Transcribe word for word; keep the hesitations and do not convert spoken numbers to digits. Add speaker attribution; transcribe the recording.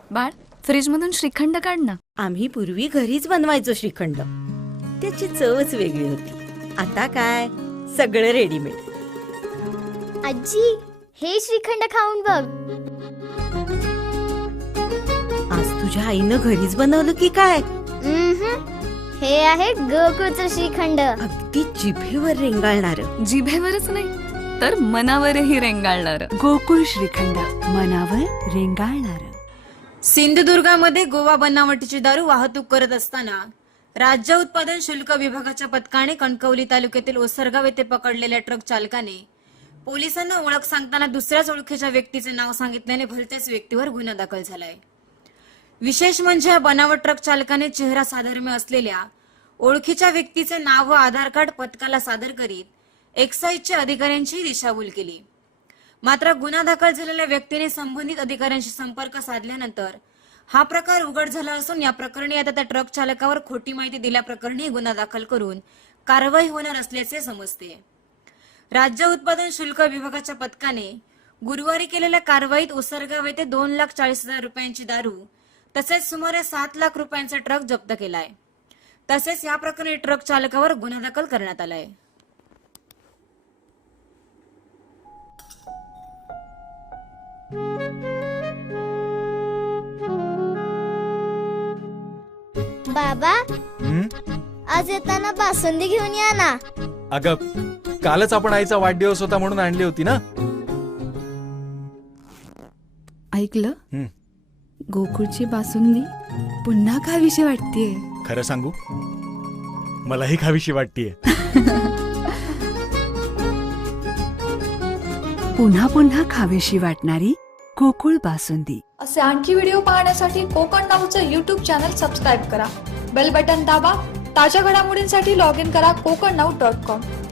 Speaker 1: बाळ, फ्रीज मधून श्रीखंड काढ ना.
Speaker 2: आम्ही पूर्वी घरीच बनवायचो श्रीखंड. त्याची चवच वेगळी होती. आता काय सगळं रेडीमेड.
Speaker 3: आजी, हे श्रीखंड खाऊन बघ.
Speaker 2: आज तुझ्या आईनं घरीच बनवलं की काय?
Speaker 3: उम्हम. हे आहे गोकुळचं श्रीखंड.
Speaker 2: अगदी जिभेवर रेंगाळणार.
Speaker 1: जिभेवरच नाही तर मनावरही रेंगाळणार.
Speaker 4: गोकुळ श्रीखंड, मनावर रेंगाळणार.
Speaker 5: सिंधुदुर्गामध्ये गोवा बनावटीची दारू वाहतूक करत असताना राज्य उत्पादन शुल्क विभागाच्या पथकाने कणकवली तालुक्यातील ओसरगाव येथे पकडलेल्या ट्रक चालकाने पोलिसांना ओळख सांगताना दुसऱ्याच ओळखीच्या व्यक्तीचे नाव सांगितल्याने भलत्याच व्यक्तीवर गुन्हा दाखल झालाय. विशेष म्हणजे या बनावट ट्रक चालकाने चेहरा साधर्म्य असलेल्या ओळखीच्या व्यक्तीचे नाव व आधार कार्ड पथकाला सादर करीत एक्साईजच्या अधिकाऱ्यांची दिशाभूल केली. मात्र गुन्हा दाखल झालेल्या व्यक्तीने संबंधित अधिकाऱ्यांशी संपर्क साधल्यानंतर हा प्रकार उघड झाला असून या प्रकरणी आता त्या ट्रक चालकावर खोटी माहिती दिल्याप्रकरणी गुन्हा दाखल करून कारवाई होणार असल्याचे समजते. राज्य उत्पादन शुल्क विभागाच्या पथकाने गुरुवारी केलेल्या कारवाईत उसरगाव येथे दोन लाख चाळीस हजार रुपयांची दारू तसेच सुमारे सात लाख रुपयांचा ट्रक जप्त केलाय. तसेच या प्रकरणी ट्रक चालकावर गुन्हा दाखल करण्यात आलाय.
Speaker 3: बाबा,
Speaker 6: हं?
Speaker 3: आज येताना बासुंदी घेऊन या ना.
Speaker 6: अगं, कालच आपण आईचा वाढदिवस होता म्हणून आणली होती ना.
Speaker 4: ऐकलं?
Speaker 6: हं.
Speaker 4: गोकुळची बासुंदी पुन्हा खावीशी वाटतेय.
Speaker 6: खरं सांगू, मलाही खावीशी वाटतेय.
Speaker 4: पुन्हा पुन्हा खावीशी वाटणारी गोकुळ बासुंदी.
Speaker 7: असे आणखी व्हिडिओ पाहण्यासाठी कोकण नाऊचं यूट्यूब चॅनल सबस्क्राईब करा. बेल बटन दाबा. ताज्या घडामोडींसाठी लॉग इन करा कोकण नाऊ डॉट कॉम.